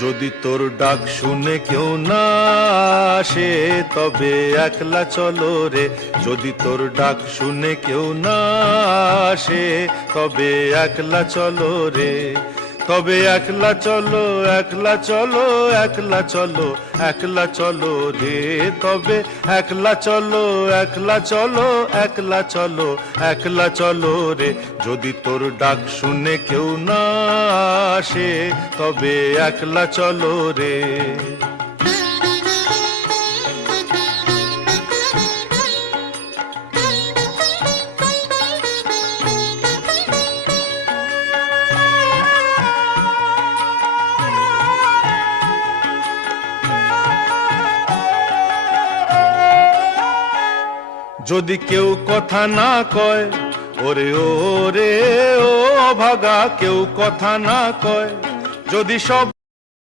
যদি তোর ডাক শুনে কেউ না আসে তবে একলা চলো রে। যদি তোর ডাক শুনে কেউ না আসে তবে একলা চলো রে। তবে একলা চলো, একলা চলো, একলা চলো, একলা চলো রে। তবে একলা চলো, একলা চলো, একলা চলো, একলা চলো রে। যদি তোর ডাক শুনে কেউ না আসে তবে একলা চলো রে। যদি কেউ কথা না কয়, ওরে ওরে ও ভাগা, কেউ কথা না কয়, যদি সব